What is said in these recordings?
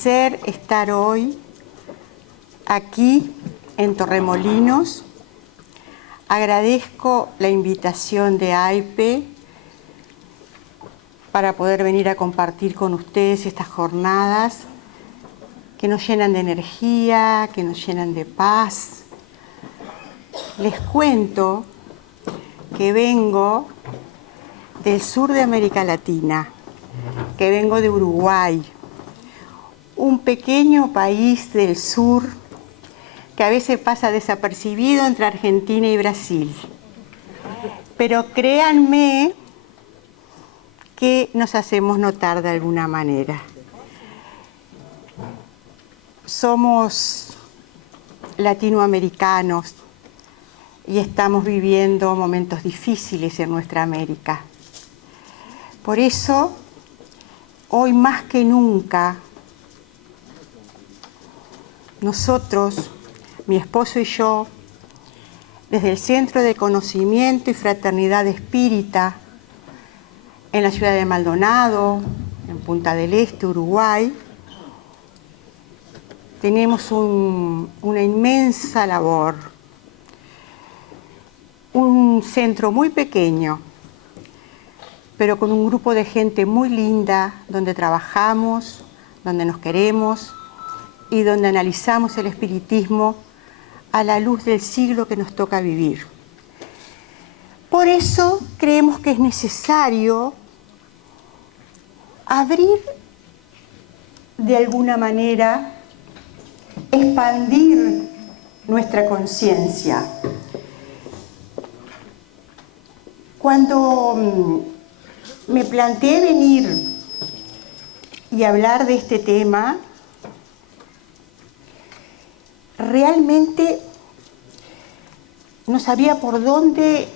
placer estar hoy aquí en Torremolinos. Agradezco la invitación de AIPE para poder venir a compartir con ustedes estas jornadas que nos llenan de energía, que nos llenan de paz. Les cuento que vengo del sur de América Latina, que vengo de Uruguay, un pequeño país del sur que a veces pasa desapercibido entre Argentina y Brasil. Pero créanme que nos hacemos notar de alguna manera. Somos latinoamericanos y estamos viviendo momentos difíciles en nuestra América. Por eso, hoy más que nunca, nosotros, mi esposo y yo, desde el Centro de Conocimiento y Fraternidad Espírita, en la ciudad de Maldonado, en Punta del Este, Uruguay, tenemos una inmensa labor, un centro muy pequeño, pero con un grupo de gente muy linda, donde trabajamos, donde nos queremos y donde analizamos el espiritismo a la luz del siglo que nos toca vivir. Por eso creemos que es necesario abrir de alguna manera, expandir nuestra conciencia. Cuando me planteé venir y hablar de este tema, realmente no sabía por dónde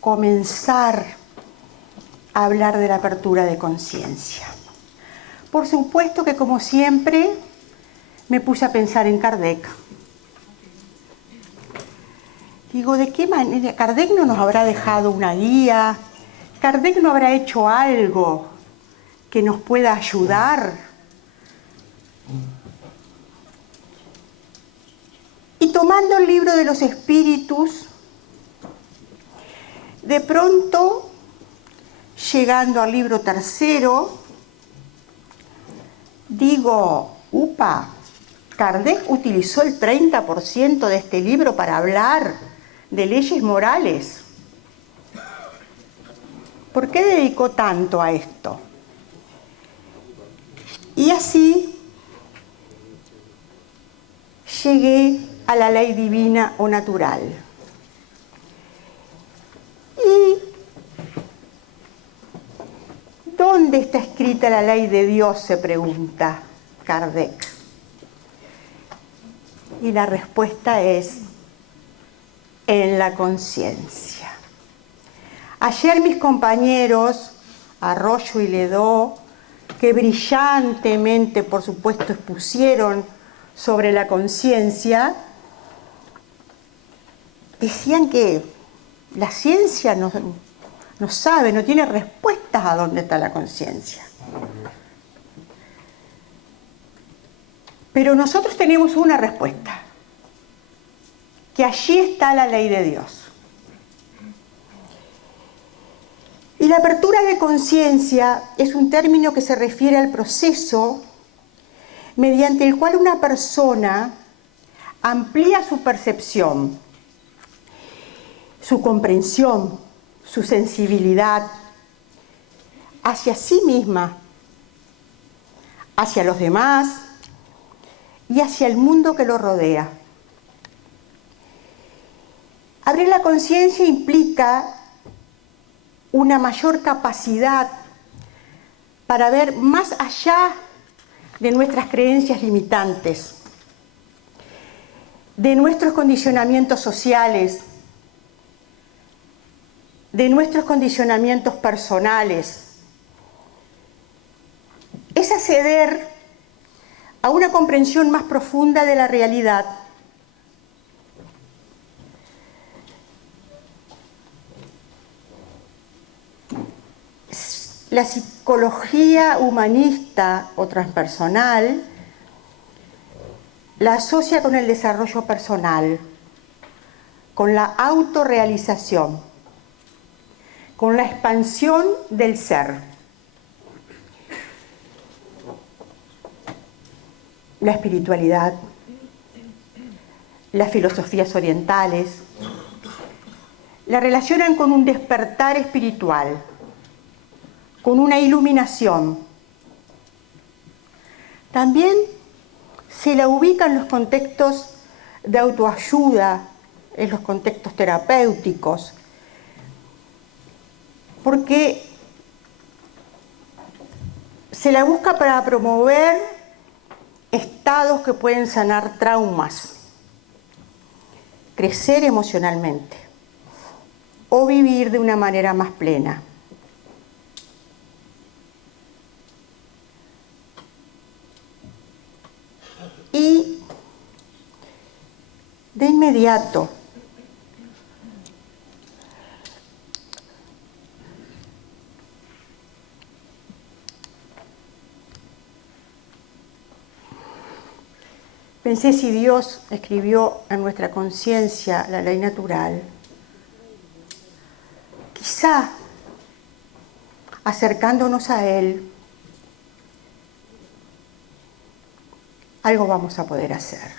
comenzar a hablar de la apertura de conciencia. Por supuesto que, como siempre, me puse a pensar en Kardec. Digo, ¿de qué manera? Kardec no nos habrá dejado una guía, Kardec no habrá hecho algo que nos pueda ayudar. Y tomando el libro de los espíritus, de pronto, llegando al libro tercero, digo, upa, Kardec utilizó el 30% de este libro para hablar de leyes morales. ¿Por qué dedicó tanto a esto? Y así llegué a la ley divina o natural. ¿Y dónde está escrita la ley de Dios?, se pregunta Kardec. Y la respuesta es en la conciencia. Ayer mis compañeros, Arroyo y Ledó, que brillantemente, por supuesto, expusieron sobre la conciencia, decían que la ciencia no sabe, no tiene respuestas a dónde está la conciencia. Pero nosotros tenemos una respuesta, que allí está la ley de Dios. Y la apertura de conciencia es un término que se refiere al proceso mediante el cual una persona amplía su percepción, su comprensión, su sensibilidad hacia sí misma, hacia los demás y hacia el mundo que lo rodea. Abrir la conciencia implica una mayor capacidad para ver más allá de nuestras creencias limitantes, de nuestros condicionamientos sociales, de nuestros condicionamientos personales. Es acceder a una comprensión más profunda de la realidad. la psicología humanista o transpersonal la asocia con el desarrollo personal, con la autorrealización, con la expansión del ser. La espiritualidad, las filosofías orientales, la relacionan con un despertar espiritual, con una iluminación. También se la ubica en los contextos de autoayuda, en los contextos terapéuticos, porque se la busca para promover estados que pueden sanar traumas, crecer emocionalmente o vivir de una manera más plena. Y de inmediato pensé, si Dios escribió en nuestra conciencia la ley natural, quizá acercándonos a Él, algo vamos a poder hacer.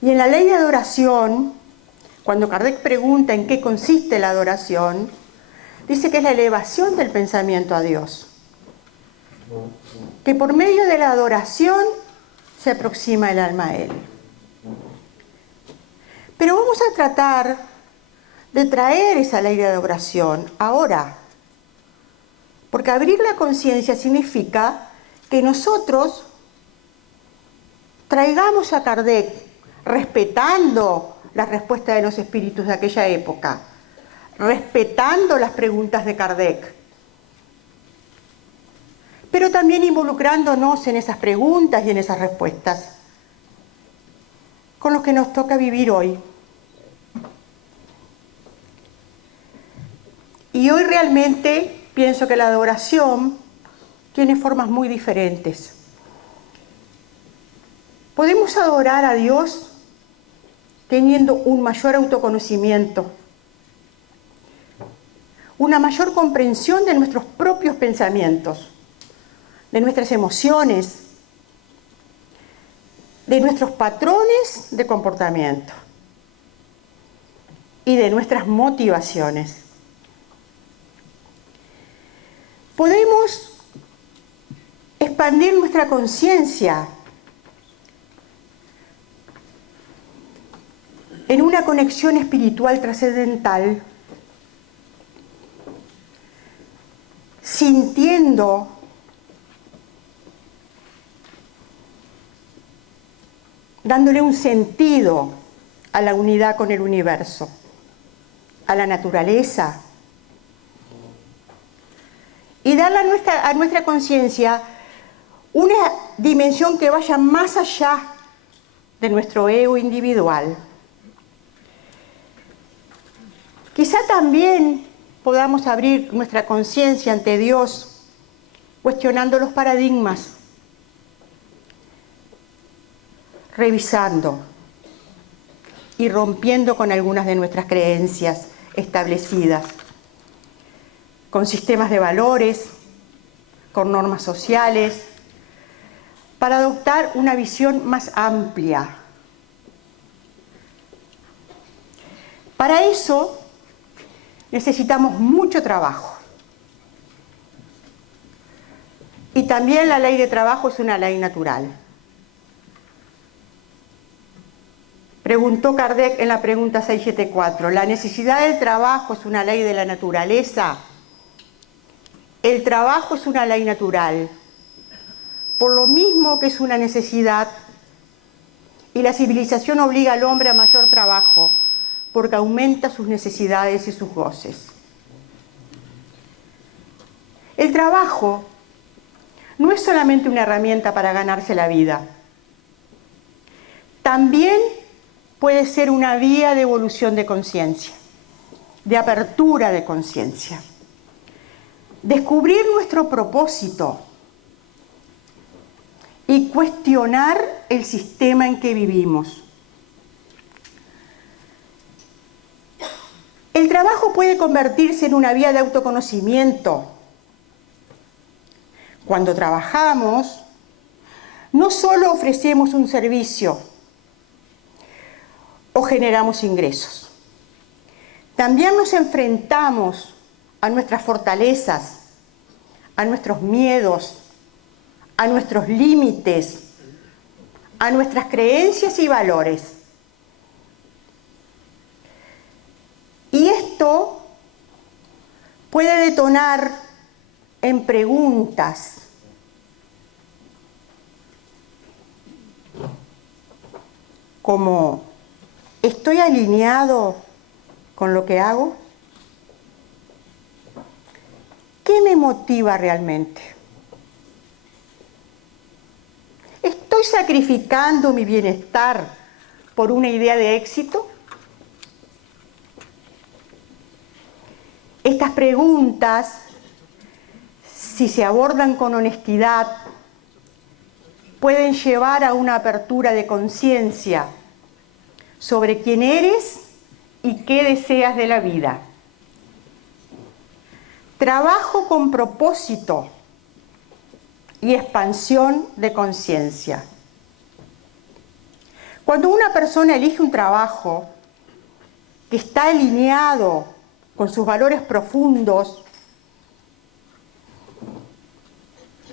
Y en la ley de adoración, cuando Kardec pregunta en qué consiste la adoración, dice que es la elevación del pensamiento a Dios. Que por medio de la adoración se aproxima el alma a Él. Pero vamos a tratar de traer esa ley de adoración ahora. Porque abrir la conciencia significa que nosotros traigamos a Kardec, respetando la respuesta de los espíritus de aquella época, respetando las preguntas de Kardec, pero también involucrándonos en esas preguntas y en esas respuestas con los que nos toca vivir hoy. Y hoy realmente pienso que la adoración tiene formas muy diferentes. Podemos adorar a Dios teniendo un mayor autoconocimiento, una mayor comprensión de nuestros propios pensamientos, de nuestras emociones, de nuestros patrones de comportamiento y de nuestras motivaciones. Podemos expandir nuestra conciencia en una conexión espiritual trascendental, sintiendo dándole un sentido a la unidad con el universo, a la naturaleza, y darle a nuestra conciencia una dimensión que vaya más allá de nuestro ego individual. Quizá también podamos abrir nuestra conciencia ante Dios, cuestionando los paradigmas, revisando y rompiendo con algunas de nuestras creencias establecidas, con sistemas de valores, con normas sociales, para adoptar una visión más amplia. Para eso necesitamos mucho trabajo. Y también la ley de trabajo es una ley natural. Preguntó Kardec en la pregunta 674, ¿la necesidad del trabajo es una ley de la naturaleza? El trabajo es una ley natural, por lo mismo que es una necesidad, y la civilización obliga al hombre a mayor trabajo, porque aumenta sus necesidades y sus goces. El trabajo no es solamente una herramienta para ganarse la vida, también puede ser una vía de evolución de conciencia, de apertura de conciencia. descubrir nuestro propósito y cuestionar el sistema en que vivimos. El trabajo puede convertirse en una vía de autoconocimiento. Cuando trabajamos, no solo ofrecemos un servicio o generamos ingresos, también nos enfrentamos a nuestras fortalezas, a nuestros miedos, a nuestros límites, a nuestras creencias y valores. Y esto puede detonar en preguntas como: ¿estoy alineado con lo que hago? ¿Qué me motiva realmente? ¿Estoy sacrificando mi bienestar por una idea de éxito? Estas preguntas, si se abordan con honestidad, pueden llevar a una apertura de conciencia sobre quién eres y qué deseas de la vida. Trabajo con propósito y expansión de conciencia. Cuando una persona elige un trabajo que está alineado con sus valores profundos,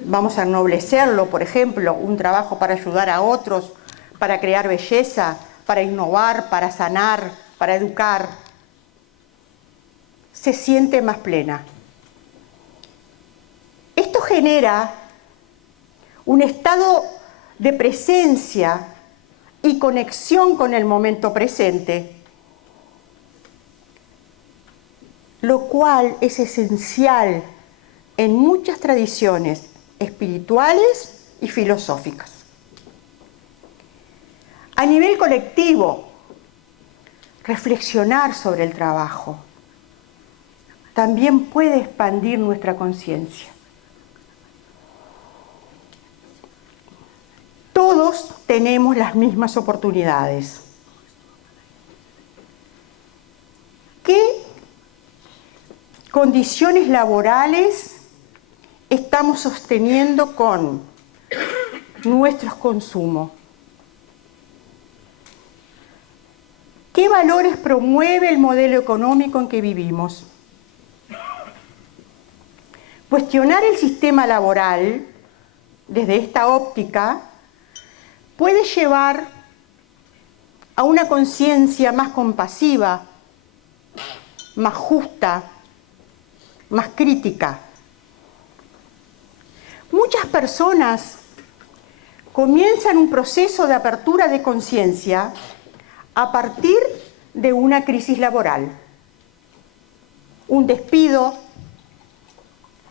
vamos a ennoblecerlo, por ejemplo, un trabajo para ayudar a otros, para crear belleza, para innovar, para sanar, para educar, se siente más plena. Esto genera un estado de presencia y conexión con el momento presente, lo cual es esencial en muchas tradiciones espirituales y filosóficas. A nivel colectivo, reflexionar sobre el trabajo también puede expandir nuestra conciencia. Todos tenemos las mismas oportunidades. ¿Qué condiciones laborales estamos sosteniendo con nuestros consumos? ¿Qué valores promueve el modelo económico en que vivimos? Cuestionar el sistema laboral desde esta óptica puede llevar a una conciencia más compasiva, más justa, más crítica. Muchas personas comienzan un proceso de apertura de conciencia a partir de una crisis laboral, un despido,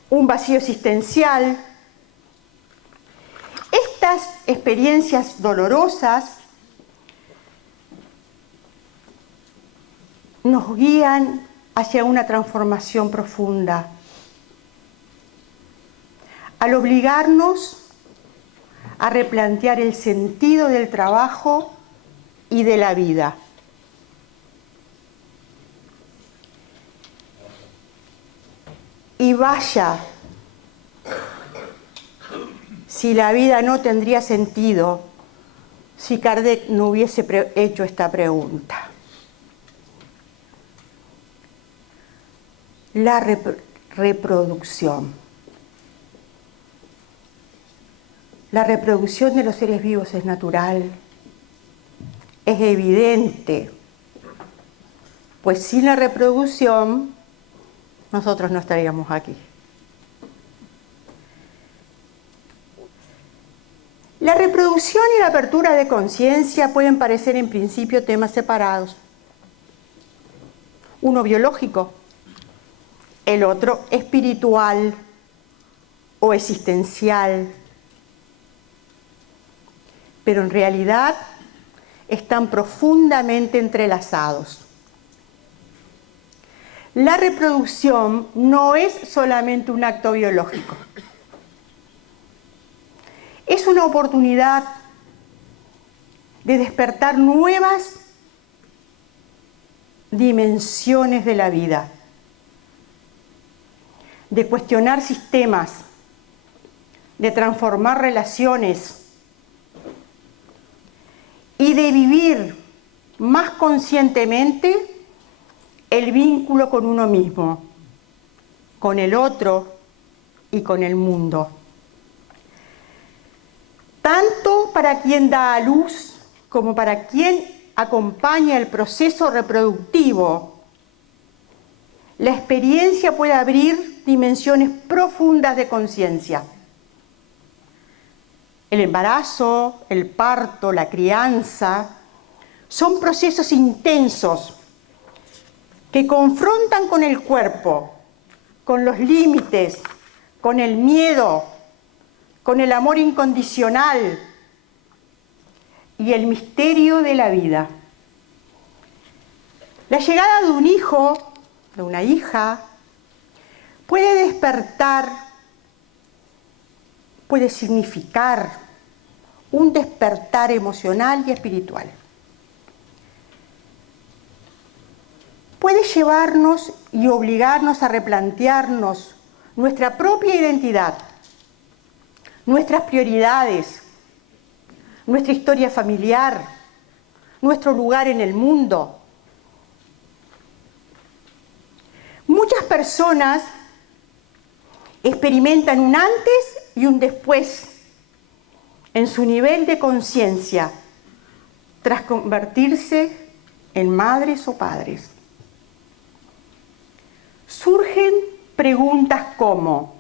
un vacío existencial. Estas experiencias dolorosas nos guían hacia una transformación profunda, al obligarnos a replantear el sentido del trabajo y de la vida. Y vaya, si la vida no tendría sentido si Kardec no hubiese hecho esta pregunta. La reproducción. La reproducción de los seres vivos es natural, es evidente, pues sin la reproducción nosotros no estaríamos aquí. La reproducción y la apertura de conciencia pueden parecer en principio temas separados. Uno biológico, el otro espiritual o existencial. Pero en realidad están profundamente entrelazados. La reproducción no es solamente un acto biológico. Es una oportunidad de despertar nuevas dimensiones de la vida, de cuestionar sistemas, de transformar relaciones y de vivir más conscientemente el vínculo con uno mismo, con el otro y con el mundo. Tanto para quien da a luz como para quien acompaña el proceso reproductivo, la experiencia puede abrir dimensiones profundas de conciencia. El embarazo, el parto, la crianza, son procesos intensos que confrontan con el cuerpo, con los límites, con el miedo, con el amor incondicional y el misterio de la vida. La llegada de un hijo, de una hija, puede despertar, puede significar un despertar emocional y espiritual. Puede llevarnos y obligarnos a replantearnos nuestra propia identidad, nuestras prioridades, nuestra historia familiar, nuestro lugar en el mundo. Muchas personas experimentan un antes y un después en su nivel de conciencia tras convertirse en madres o padres. Surgen preguntas como: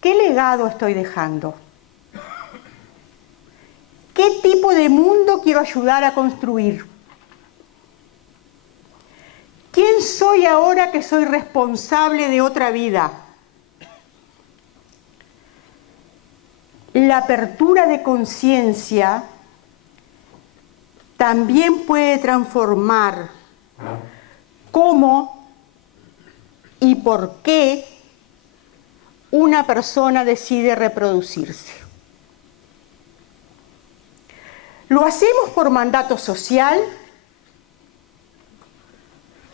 ¿qué legado estoy dejando? ¿Qué tipo de mundo quiero ayudar a construir? ¿Quién soy ahora que soy responsable de otra vida? La apertura de conciencia también puede transformar cómo y por qué una persona decide reproducirse. ¿Lo hacemos por mandato social?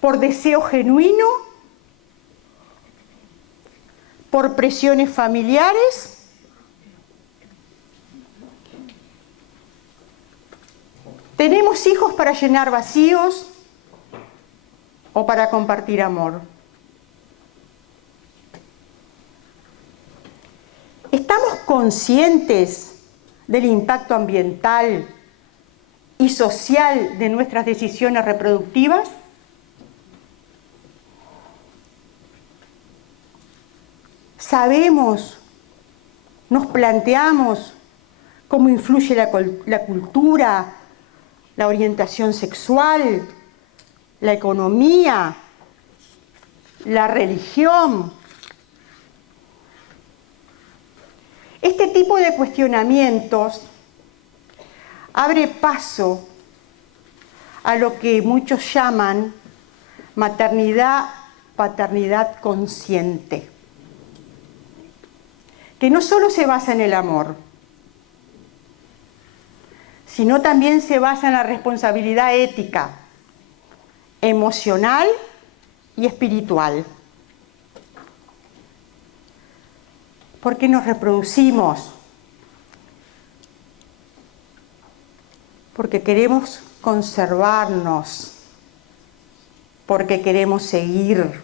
¿Por deseo genuino? ¿Por presiones familiares? ¿Tenemos hijos para llenar vacíos o para compartir amor? ¿Estamos conscientes del impacto ambiental y social de nuestras decisiones reproductivas? ¿Sabemos, nos planteamos cómo influye la cultura, la orientación sexual, la economía, la religión? Este tipo de cuestionamientos abre paso a lo que muchos llaman maternidad-paternidad consciente, que no solo se basa en el amor, sino también se basa en la responsabilidad ética, emocional y espiritual. Porque nos reproducimos, porque queremos conservarnos, porque queremos seguir.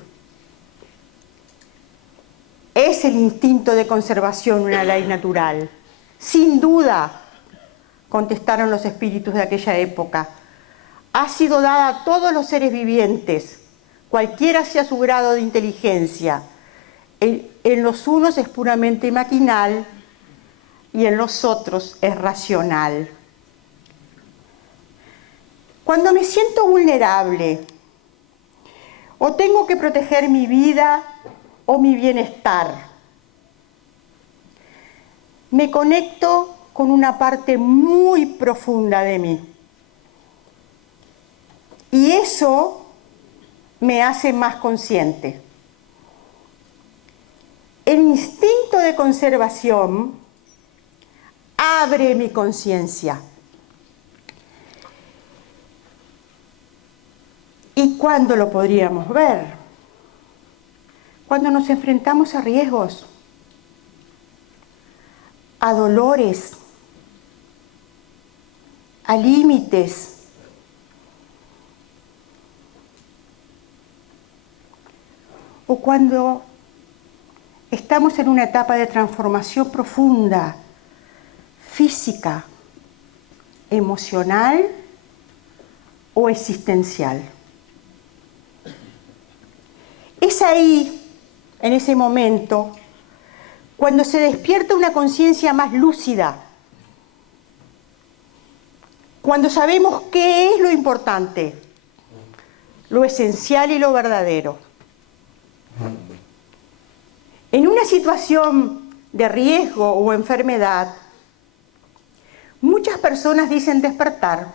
Es el instinto de conservación una ley natural. Sin duda, contestaron los espíritus de aquella época, ha sido dada a todos los seres vivientes, cualquiera sea su grado de inteligencia. En los unos es puramente maquinal y en los otros es racional. Cuando me siento vulnerable o tengo que proteger mi vida o mi bienestar, me conecto con una parte muy profunda de mí. Y eso me hace más consciente. El instinto de conservación abre mi conciencia. ¿Y cuándo lo podríamos ver? Cuando nos enfrentamos a riesgos, a dolores, a límites. O cuando estamos en una etapa de transformación profunda, física, emocional o existencial. Es ahí, en ese momento, cuando se despierta una conciencia más lúcida, cuando sabemos qué es lo importante, lo esencial y lo verdadero. En una situación de riesgo o enfermedad, muchas personas dicen despertar,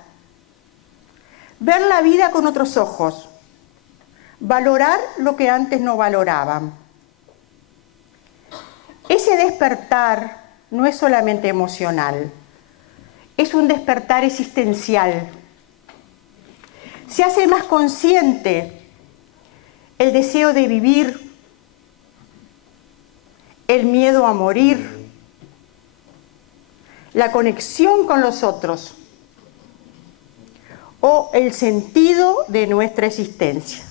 ver la vida con otros ojos, valorar lo que antes no valoraban. Ese despertar no es solamente emocional, es un despertar existencial. Se hace más consciente el deseo de vivir, el miedo a morir, la conexión con los otros o el sentido de nuestra existencia.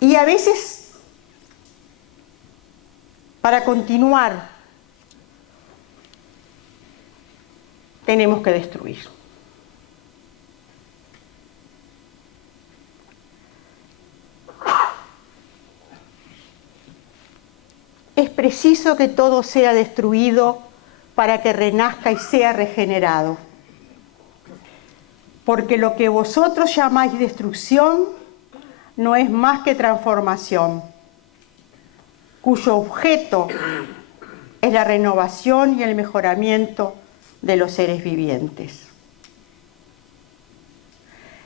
Y a veces, para continuar, tenemos que destruir. Es preciso que todo sea destruido para que renazca y sea regenerado. Porque lo que vosotros llamáis destrucción no es más que transformación, cuyo objeto es la renovación y el mejoramiento de los seres vivientes.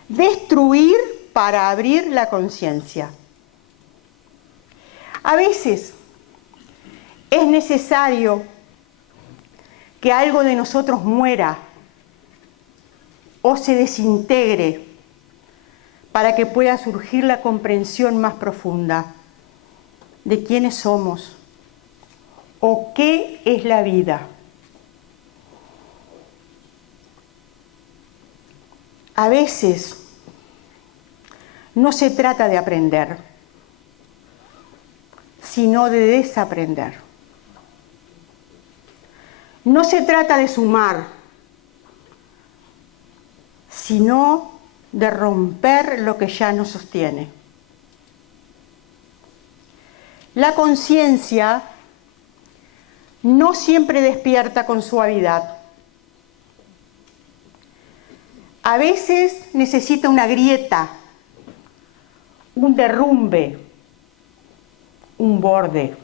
Destruir para abrir la conciencia. A veces es necesario que algo de nosotros muera o se desintegre para que pueda surgir la comprensión más profunda de quiénes somos o qué es la vida. A veces no se trata de aprender, sino de desaprender. No se trata de sumar, sino de romper lo que ya nos sostiene. La conciencia no siempre despierta con suavidad. A veces necesita una grieta, un derrumbe, un borde.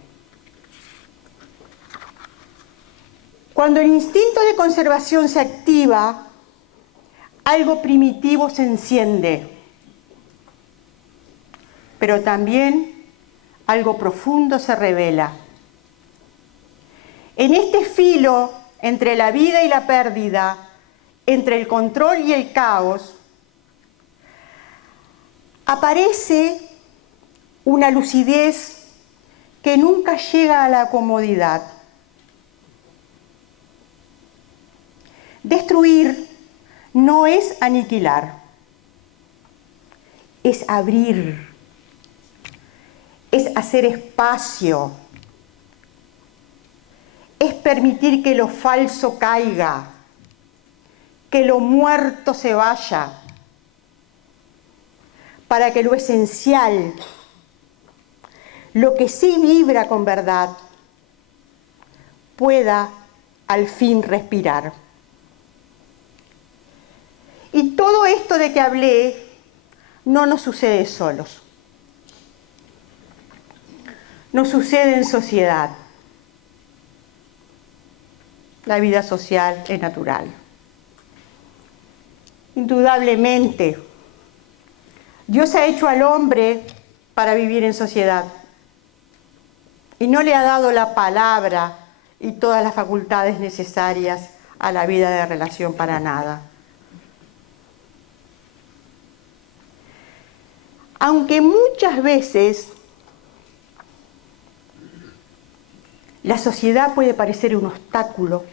Cuando el instinto de conservación se activa, algo primitivo se enciende, pero también algo profundo se revela. En este filo entre la vida y la pérdida, entre el control y el caos, aparece una lucidez que nunca llega a la comodidad. Destruir no es aniquilar, es abrir, es hacer espacio, es permitir que lo falso caiga, que lo muerto se vaya, para que lo esencial, lo que sí vibra con verdad, pueda al fin respirar. Y todo esto de que hablé no nos sucede solos. Nos sucede en sociedad. La vida social es natural. Indudablemente, Dios ha hecho al hombre para vivir en sociedad y no le ha dado la palabra y todas las facultades necesarias a la vida de relación para nada. Aunque muchas veces la sociedad puede parecer un obstáculo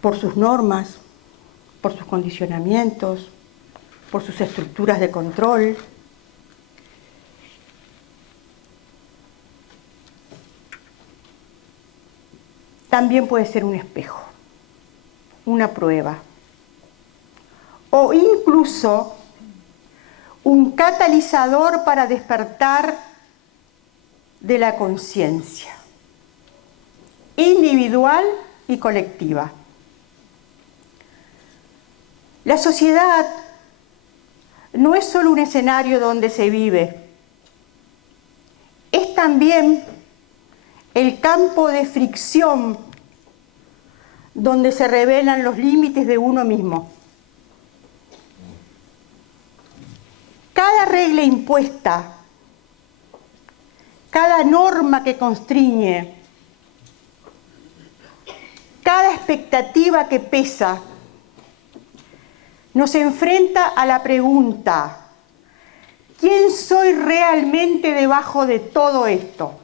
por sus normas, por sus condicionamientos, por sus estructuras de control, también puede ser un espejo, una prueba, o incluso un catalizador para despertar de la conciencia individual y colectiva. La sociedad no es solo un escenario donde se vive, es también el campo de fricción donde se revelan los límites de uno mismo. Cada regla impuesta, cada norma que constriñe, cada expectativa que pesa, nos enfrenta a la pregunta: ¿quién soy realmente debajo de todo esto?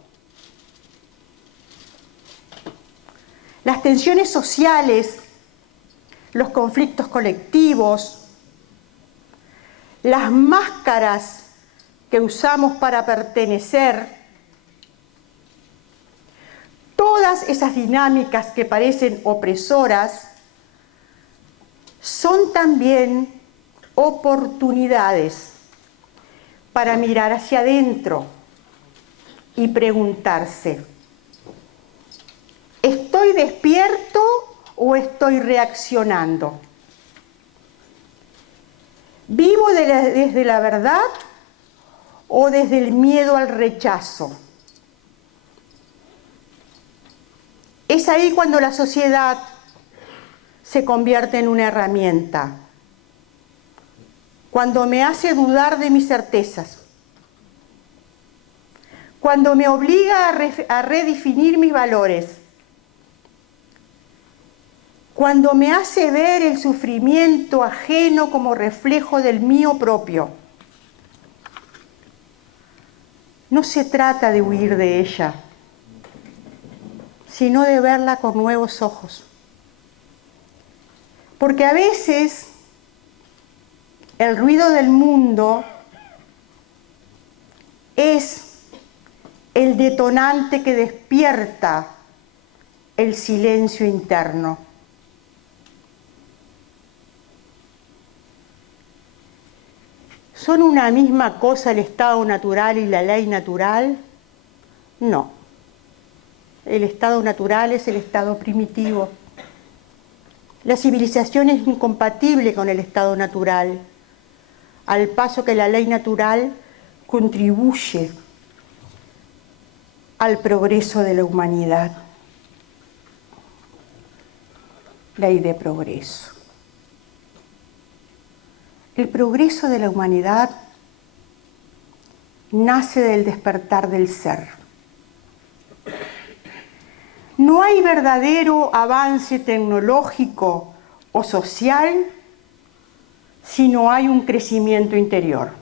Las tensiones sociales, los conflictos colectivos, las máscaras que usamos para pertenecer, todas esas dinámicas que parecen opresoras son también oportunidades para mirar hacia adentro y preguntarse: ¿estoy despierto o estoy reaccionando? ¿Vivo desde la verdad o desde el miedo al rechazo? Es ahí cuando la sociedad se convierte en una herramienta, cuando me hace dudar de mis certezas, cuando me obliga a redefinir mis valores, cuando me hace ver el sufrimiento ajeno como reflejo del mío propio. No se trata de huir de ella, sino de verla con nuevos ojos. Porque a veces el ruido del mundo es el detonante que despierta el silencio interno. ¿Son una misma cosa el estado natural y la ley natural? No. El estado natural es el estado primitivo. La civilización es incompatible con el estado natural, al paso que la ley natural contribuye al progreso de la humanidad. Ley de progreso. El progreso de la humanidad nace del despertar del ser. No hay verdadero avance tecnológico o social si no hay un crecimiento interior.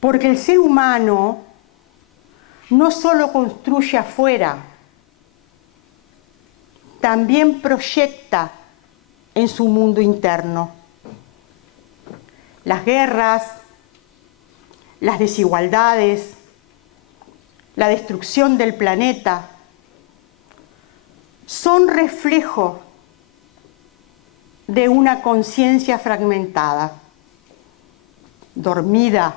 Porque el ser humano no solo construye afuera, también proyecta en su mundo interno. Las guerras, las desigualdades, la destrucción del planeta son reflejo de una conciencia fragmentada, dormida,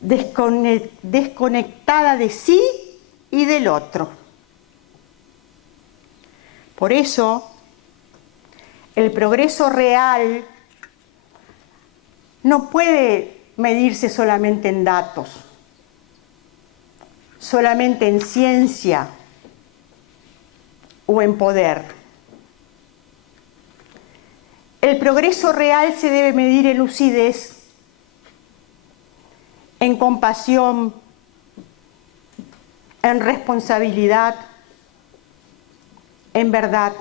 desconectada de sí y del otro. Por eso, el progreso real no puede medirse solamente en datos, solamente en ciencia o en poder. El progreso real se debe medir en lucidez, en compasión, en responsabilidad, en verdad.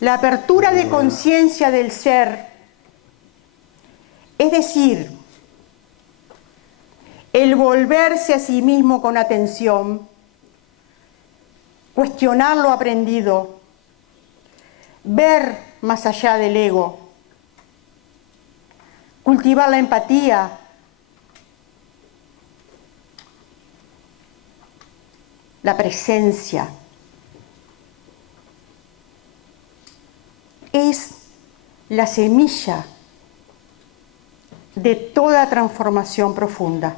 La apertura de conciencia del ser, es decir, el volverse a sí mismo con atención, cuestionar lo aprendido, ver más allá del ego, cultivar la empatía, la presencia, es la semilla de toda transformación profunda.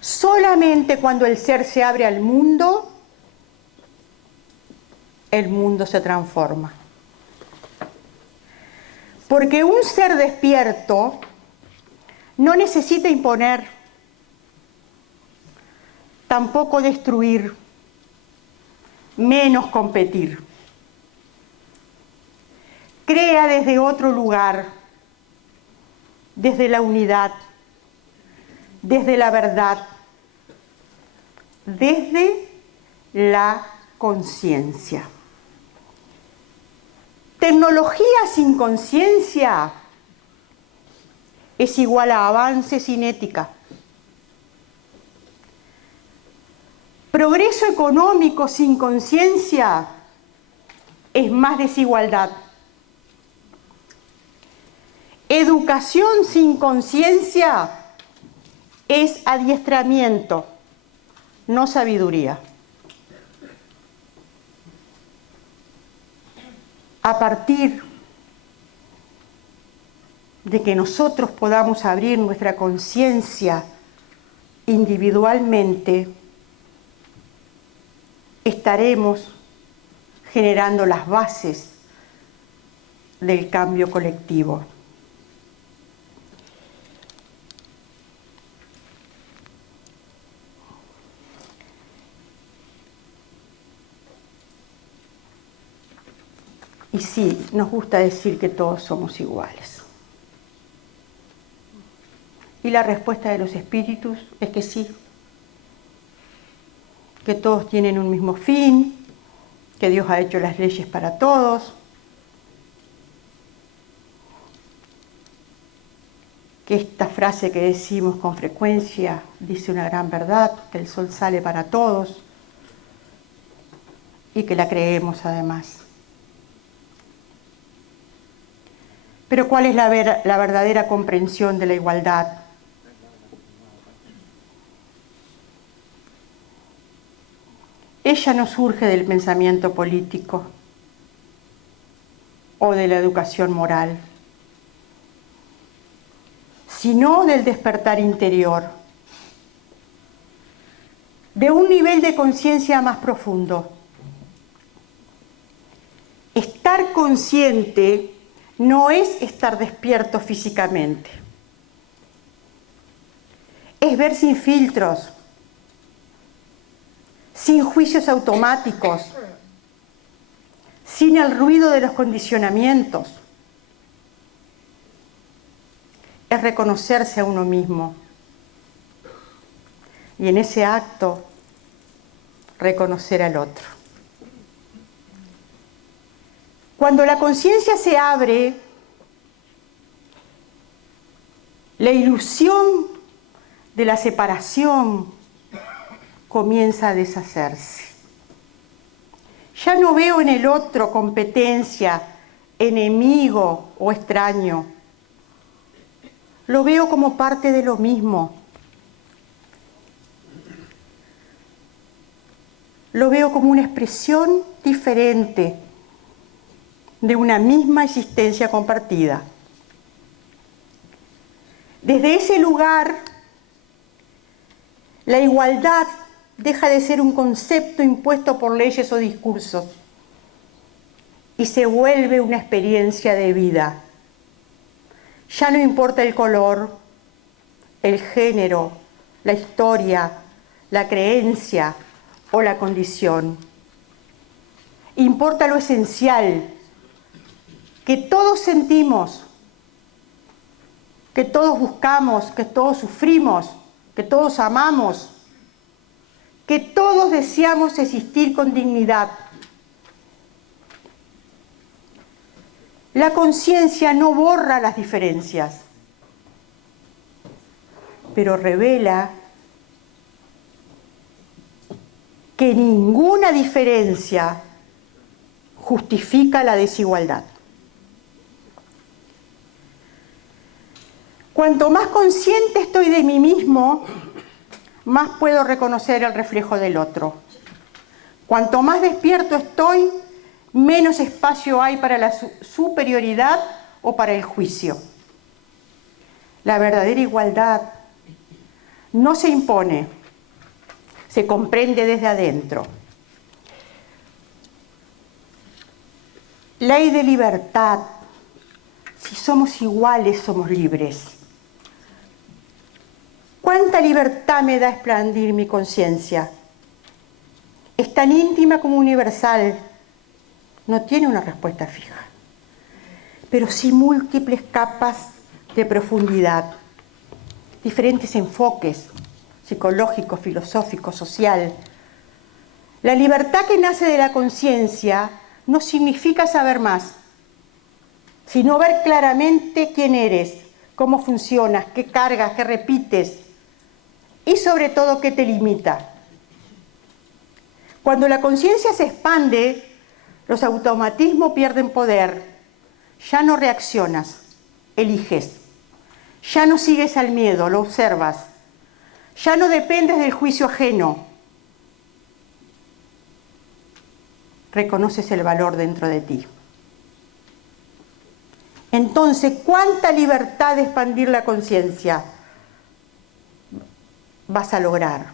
Solamente cuando el ser se abre al mundo, el mundo se transforma. Porque un ser despierto no necesita imponer, tampoco destruir, menos competir. Crea desde otro lugar, desde la unidad, desde la verdad, desde la conciencia. Tecnología sin conciencia es igual a avance sin ética. Progreso económico sin conciencia es más desigualdad. Educación sin conciencia es adiestramiento, no sabiduría. A partir de que nosotros podamos abrir nuestra conciencia individualmente, estaremos generando las bases del cambio colectivo. Y sí, nos gusta decir que todos somos iguales. Y la respuesta de los espíritus es que sí, que todos tienen un mismo fin, que Dios ha hecho las leyes para todos, que esta frase que decimos con frecuencia dice una gran verdad, que el sol sale para todos y que la creemos además. Pero ¿cuál es la verdadera comprensión de la igualdad? Ella no surge del pensamiento político o de la educación moral, sino del despertar interior, de un nivel de conciencia más profundo. Estar consciente no es estar despierto físicamente, es ver sin filtros, sin juicios automáticos, sin el ruido de los condicionamientos. Es reconocerse a uno mismo y en ese acto reconocer al otro. Cuando la conciencia se abre, la ilusión de la separación comienza a deshacerse. Ya no veo en el otro competencia, enemigo o extraño. Lo veo como parte de lo mismo. Lo veo como una expresión diferente de una misma existencia compartida. Desde ese lugar, la igualdad deja de ser un concepto impuesto por leyes o discursos y se vuelve una experiencia de vida. Ya no importa el color, el género, la historia, la creencia o la condición. Importa lo esencial, que todos sentimos, que todos buscamos, que todos sufrimos, que todos amamos, que todos deseamos existir con dignidad. La conciencia no borra las diferencias, pero revela que ninguna diferencia justifica la desigualdad. Cuanto más consciente estoy de mí mismo, más puedo reconocer el reflejo del otro. Cuanto más despierto estoy, menos espacio hay para la superioridad o para el juicio. La verdadera igualdad no se impone, se comprende desde adentro. Ley de libertad. Si somos iguales, somos libres. ¿Cuánta libertad me da expandir mi conciencia? Es tan íntima como universal. No tiene una respuesta fija, pero sí múltiples capas de profundidad, diferentes enfoques psicológico, filosófico, social. La libertad que nace de la conciencia no significa saber más, sino ver claramente quién eres, cómo funcionas, qué cargas, qué repites y sobre todo qué te limita. Cuando la conciencia se expande, los automatismos pierden poder. Ya no reaccionas, eliges. Ya no sigues al miedo, lo observas. Ya no dependes del juicio ajeno. Reconoces el valor dentro de ti. Entonces, ¿cuánta libertad de expandir la conciencia vas a lograr?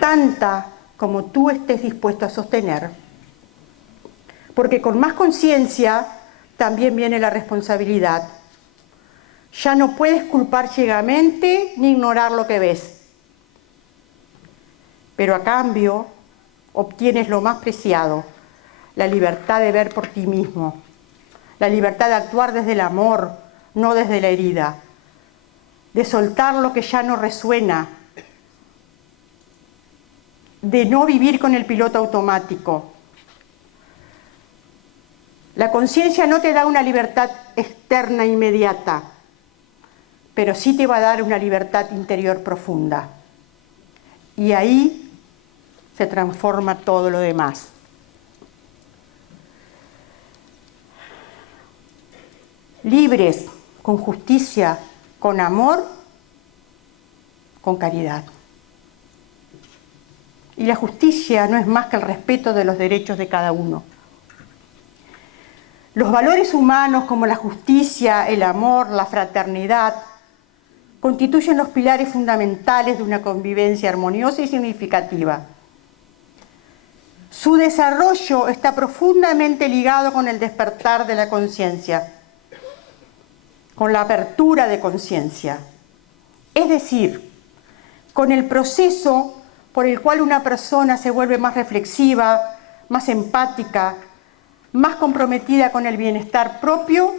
Tanta como tú estés dispuesto a sostener. Porque con más conciencia también viene la responsabilidad. Ya no puedes culpar ciegamente ni ignorar lo que ves. Pero a cambio obtienes lo más preciado, la libertad de ver por ti mismo, la libertad de actuar desde el amor, no desde la herida, de soltar lo que ya no resuena, de no vivir con el piloto automático. La conciencia no te da una libertad externa inmediata, pero sí te va a dar una libertad interior profunda. Y ahí se transforma todo lo demás. Libres, con justicia, con amor, con caridad. Y la justicia no es más que el respeto de los derechos de cada uno. Los valores humanos como la justicia, el amor, la fraternidad, constituyen los pilares fundamentales de una convivencia armoniosa y significativa. Su desarrollo está profundamente ligado con el despertar de la conciencia, con la apertura de conciencia, es decir, con el proceso por el cual una persona se vuelve más reflexiva, más empática, más comprometida con el bienestar propio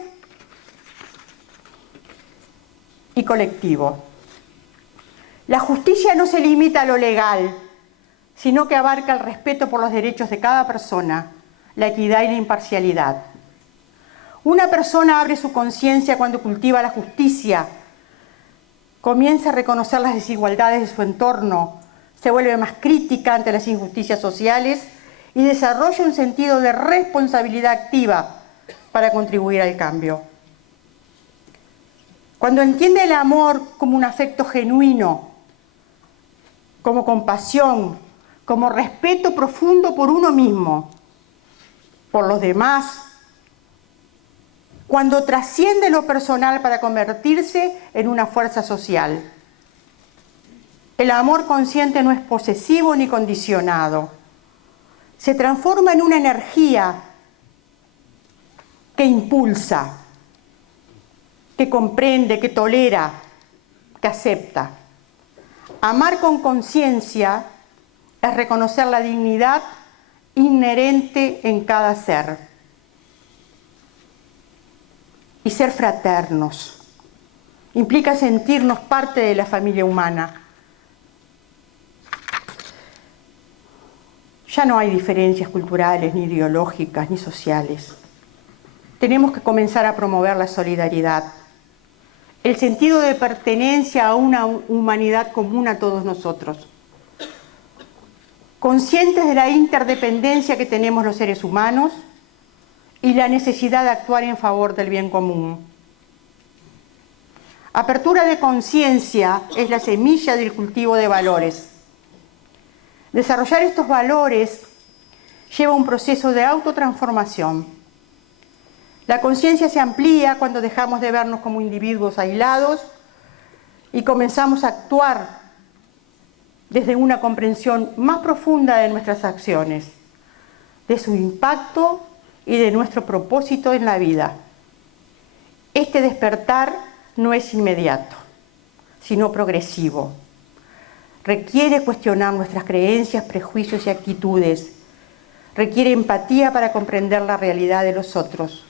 y colectivo. La justicia no se limita a lo legal, sino que abarca el respeto por los derechos de cada persona, la equidad y la imparcialidad. Una persona abre su conciencia cuando cultiva la justicia, comienza a reconocer las desigualdades de su entorno, se vuelve más crítica ante las injusticias sociales y desarrolla un sentido de responsabilidad activa para contribuir al cambio. Cuando entiende el amor como un afecto genuino, como compasión, como respeto profundo por uno mismo, por los demás, cuando trasciende lo personal para convertirse en una fuerza social. El amor consciente no es posesivo ni condicionado. Se transforma en una energía que impulsa, que comprende, que tolera, que acepta. Amar con conciencia es reconocer la dignidad inherente en cada ser y ser fraternos. Implica sentirnos parte de la familia humana. Ya no hay diferencias culturales, ni ideológicas, ni sociales. Tenemos que comenzar a promover la solidaridad, el sentido de pertenencia a una humanidad común a todos nosotros. Conscientes de la interdependencia que tenemos los seres humanos y la necesidad de actuar en favor del bien común. Apertura de conciencia es la semilla del cultivo de valores. Desarrollar estos valores lleva un proceso de autotransformación. La conciencia se amplía cuando dejamos de vernos como individuos aislados y comenzamos a actuar desde una comprensión más profunda de nuestras acciones, de su impacto y de nuestro propósito en la vida. Este despertar no es inmediato, sino progresivo. Requiere cuestionar nuestras creencias, prejuicios y actitudes. Requiere empatía para comprender la realidad de los otros.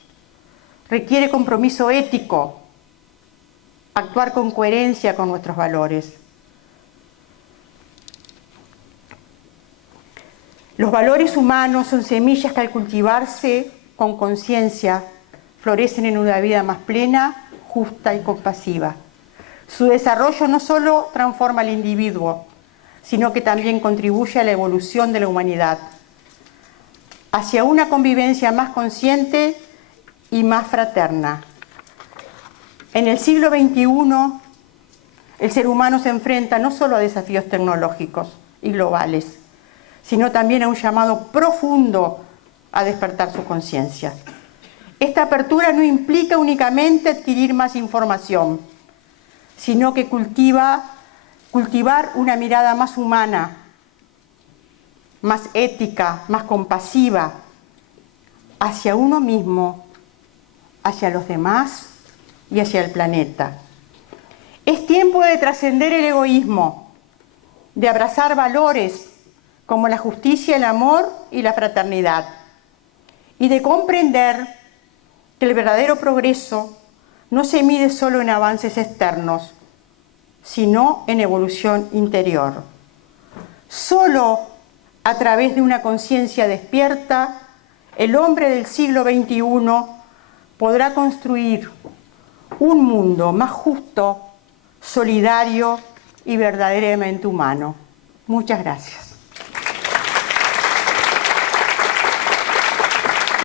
Requiere compromiso ético, actuar con coherencia con nuestros valores. Los valores humanos son semillas que al cultivarse con conciencia florecen en una vida más plena, justa y compasiva. Su desarrollo no solo transforma al individuo, sino que también contribuye a la evolución de la humanidad, hacia una convivencia más consciente y más fraterna. En el siglo XXI, el ser humano se enfrenta no solo a desafíos tecnológicos y globales, sino también a un llamado profundo a despertar su conciencia. Esta apertura no implica únicamente adquirir más información, sino que cultivar una mirada más humana, más ética, más compasiva, hacia uno mismo, hacia los demás y hacia el planeta. Es tiempo de trascender el egoísmo, de abrazar valores como la justicia, el amor y la fraternidad, y de comprender que el verdadero progreso no se mide solo en avances externos, sino en evolución interior. Solo a través de una conciencia despierta, el hombre del siglo XXI podrá construir un mundo más justo, solidario y verdaderamente humano. Muchas gracias.